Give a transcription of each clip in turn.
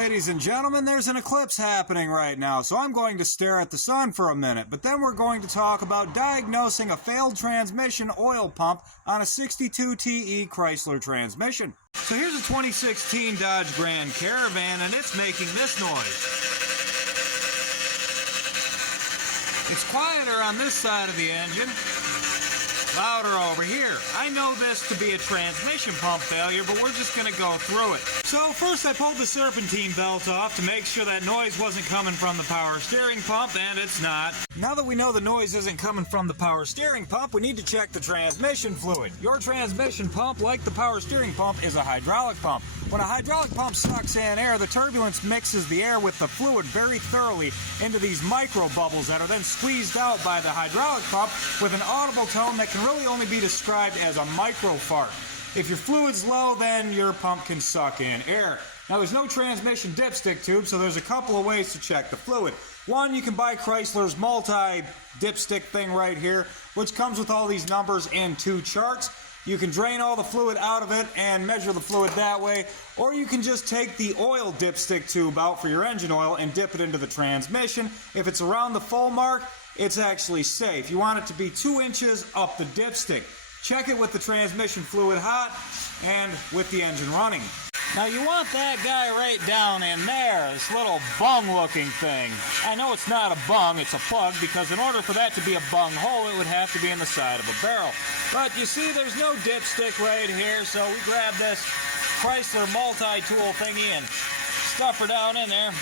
Ladies and gentlemen, there's an eclipse happening right now, so I'm going to stare at the sun for a minute, but then we're going to talk about diagnosing a failed transmission oil pump on a 62 TE Chrysler transmission. So here's a 2016 Dodge Grand Caravan, and it's making this noise. It's quieter on this side of the engine, louder over here. I know this to be a transmission pump failure, but we're just going to go through it. So first I pulled the serpentine belt off to make sure that noise wasn't coming from the power steering pump, and it's not. Now that we know the noise isn't coming from the power steering pump, we need to check the transmission fluid. Your transmission pump, like the power steering pump, is a hydraulic pump. When a hydraulic pump sucks in air, the turbulence mixes the air with the fluid very thoroughly into these micro bubbles that are then squeezed out by the hydraulic pump with an audible tone that can really only be described as a micro fart. If your fluid's low, then your pump can suck in air. Now, there's no transmission dipstick tube, so there's a couple of ways to check the fluid. One, you can buy Chrysler's multi-dipstick thing right here, which comes with all these numbers and two charts. You can drain all the fluid out of it and measure the fluid that way, or you can just take the oil dipstick tube out for your engine oil and dip it into the transmission. If it's around the full mark, it's actually safe. You want it to be 2 inches up the dipstick. Check it with the transmission fluid hot and with the engine running. Now you want that guy right down in there, this little bung-looking thing. I know it's not a bung, it's a plug, because in order for that to be a bung hole, it would have to be in the side of a barrel. But you see, there's no dipstick right here, so we grab this Chrysler multi-tool thingy and stuff her down in there.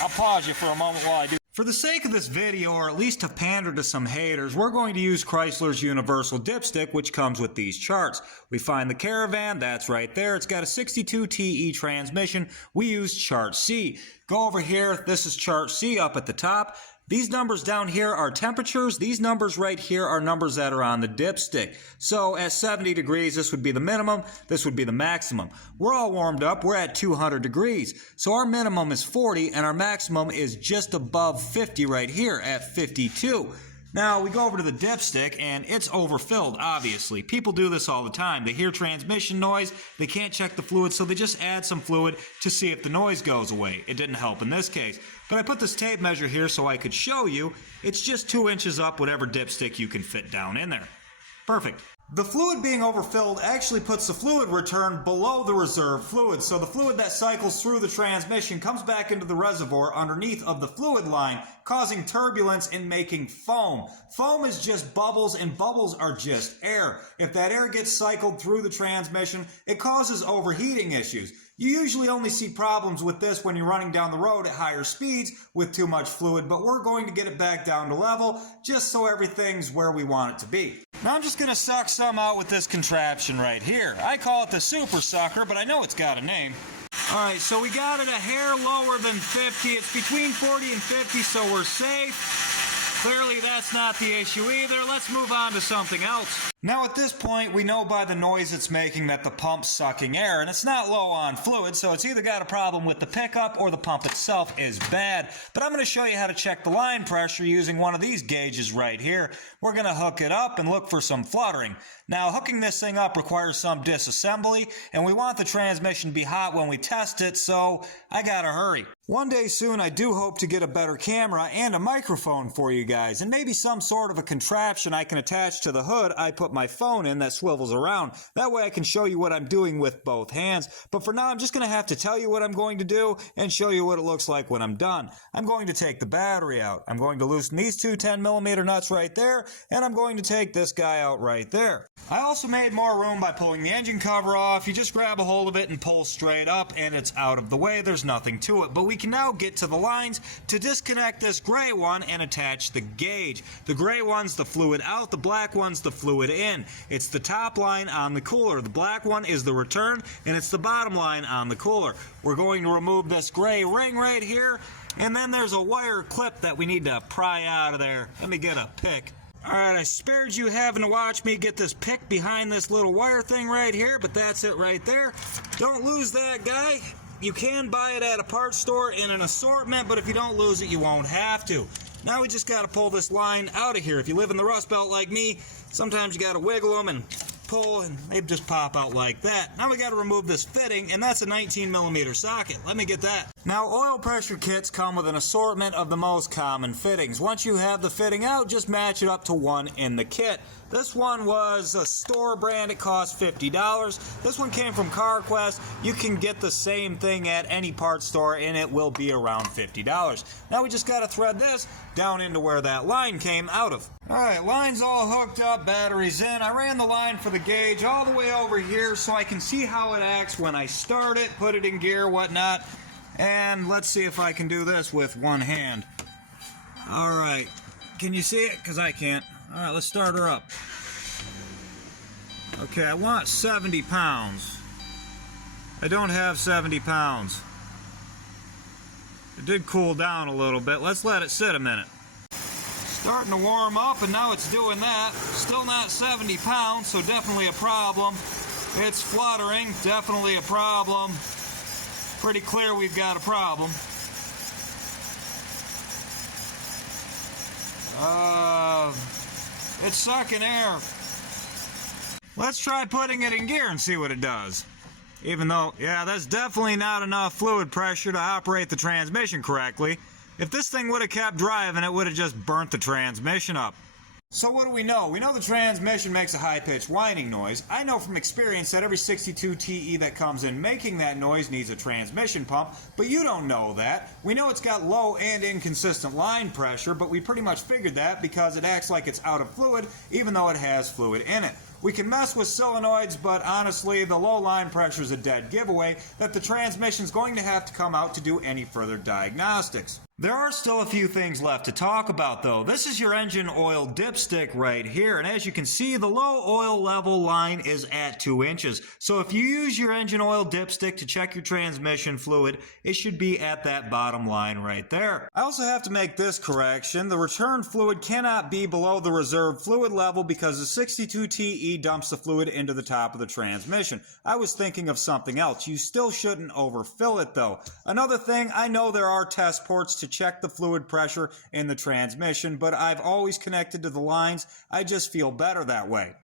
I'll pause you for a moment while I do. For the sake of this video, or at least to pander to some haters, we're going to use Chrysler's universal dipstick, which comes with these charts. We find the Caravan, that's right there. It's got a 62 TE transmission. We use chart C. Go over here, this is chart C up at the top. These numbers down here are temperatures. These numbers right here are numbers that are on the dipstick. So at 70 degrees, this would be the minimum, this would be the maximum. We're all warmed up, we're at 200 degrees. So our minimum is 40 and our maximum is just above 50 right here at 52. Now, we go over to the dipstick, and it's overfilled, obviously. People do this all the time. They hear transmission noise, they can't check the fluid, so they just add some fluid to see if the noise goes away. It didn't help in this case. But I put this tape measure here so I could show you. It's just 2 inches up whatever dipstick you can fit down in there. Perfect. The fluid being overfilled actually puts the fluid return below the reserve fluid, so the fluid that cycles through the transmission comes back into the reservoir underneath of the fluid line, causing turbulence and making foam. Foam is just bubbles, and bubbles are just air. If that air gets cycled through the transmission, it causes overheating issues. You usually only see problems with this when you're running down the road at higher speeds with too much fluid, but we're going to get it back down to level just so everything's where we want it to be. Now I'm just going to suck some out with this contraption right here. I call it the Super Sucker, but I know it's got a name. Alright, so we got it a hair lower than 50. It's between 40 and 50, so we're safe. Clearly that's not the issue either. Let's move on to something else. Now at this point, we know by the noise it's making that the pump's sucking air, and it's not low on fluid, so it's either got a problem with the pickup or the pump itself is bad. But I'm going to show you how to check the line pressure using one of these gauges right here. We're going to hook it up and look for some fluttering. Now, hooking this thing up requires some disassembly, and we want the transmission to be hot when we test it, so I gotta hurry. One day soon, I do hope to get a better camera and a microphone for you guys, and maybe some sort of a contraption I can attach to the hood I put my phone in that swivels around. That way I can show you what I'm doing with both hands. But for now, I'm just going to have to tell you what I'm going to do and show you what it looks like when I'm done. I'm going to take the battery out. I'm going to loosen these two 10mm nuts right there, and I'm going to take this guy out right there. I also made more room by pulling the engine cover off. You just grab a hold of it and pull straight up, and it's out of the way. There's nothing to it. But we can now get to the lines to disconnect this gray one and attach the gauge. The gray one's the fluid out, the black one's the fluid in. It's the top line on the cooler. The black one is the return, and it's the bottom line on the cooler. We're going to remove this gray ring right here, and then there's a wire clip that we need to pry out of there. Let me get a pick. Alright, I spared you having to watch me get this pick behind this little wire thing right here, but that's it right there. Don't lose that guy. You can buy it at a parts store in an assortment, but if you don't lose it, you won't have to. Now we just got to pull this line out of here. If you live in the Rust Belt like me, sometimes you got to wiggle them and pull and they just pop out like that. Now we got to remove this fitting, and that's a 19mm socket. Let me get that. Now, oil pressure kits come with an assortment of the most common fittings. Once you have the fitting out, just match it up to one in the kit. This one was a store brand. It cost $50. This one came from CarQuest. You can get the same thing at any parts store, and it will be around $50. Now we just got to thread this down into where that line came out of. Alright, line's all hooked up, battery's in. I ran the line for the gauge all the way over here so I can see how it acts when I start it, put it in gear, whatnot. And let's see if I can do this with one hand. Alright, can you see it? Because I can't. Alright, let's start her up. Okay, I want 70 pounds. I don't have 70 pounds. It did cool down a little bit. Let's let it sit a minute. Starting to warm up, and now it's doing that. Still not 70 pounds, so definitely a problem. It's fluttering, definitely a problem. Pretty clear we've got a problem. It's sucking air. Let's try putting it in gear and see what it does. Even though, yeah, that's definitely not enough fluid pressure to operate the transmission correctly. If this thing would have kept driving, it would have just burnt the transmission up. So what do we know? We know the transmission makes a high-pitched whining noise. I know from experience that every 62 TE that comes in making that noise needs a transmission pump, but you don't know that. We know it's got low and inconsistent line pressure, but we pretty much figured that because it acts like it's out of fluid, even though it has fluid in it. We can mess with solenoids, but honestly, the low line pressure is a dead giveaway that the transmission's going to have to come out to do any further diagnostics. There are still a few things left to talk about though. This is your engine oil dipstick right here, and as you can see, the low oil level line is at 2 inches. So if you use your engine oil dipstick to check your transmission fluid, it should be at that bottom line right there. I also have to make this correction. The return fluid cannot be below the reserve fluid level because the 62 TE dumps the fluid into the top of the transmission. I was thinking of something else. You still shouldn't overfill it though. Another thing, I know there are test ports to check the fluid pressure in the transmission, but I've always connected to the lines. I just feel better that way.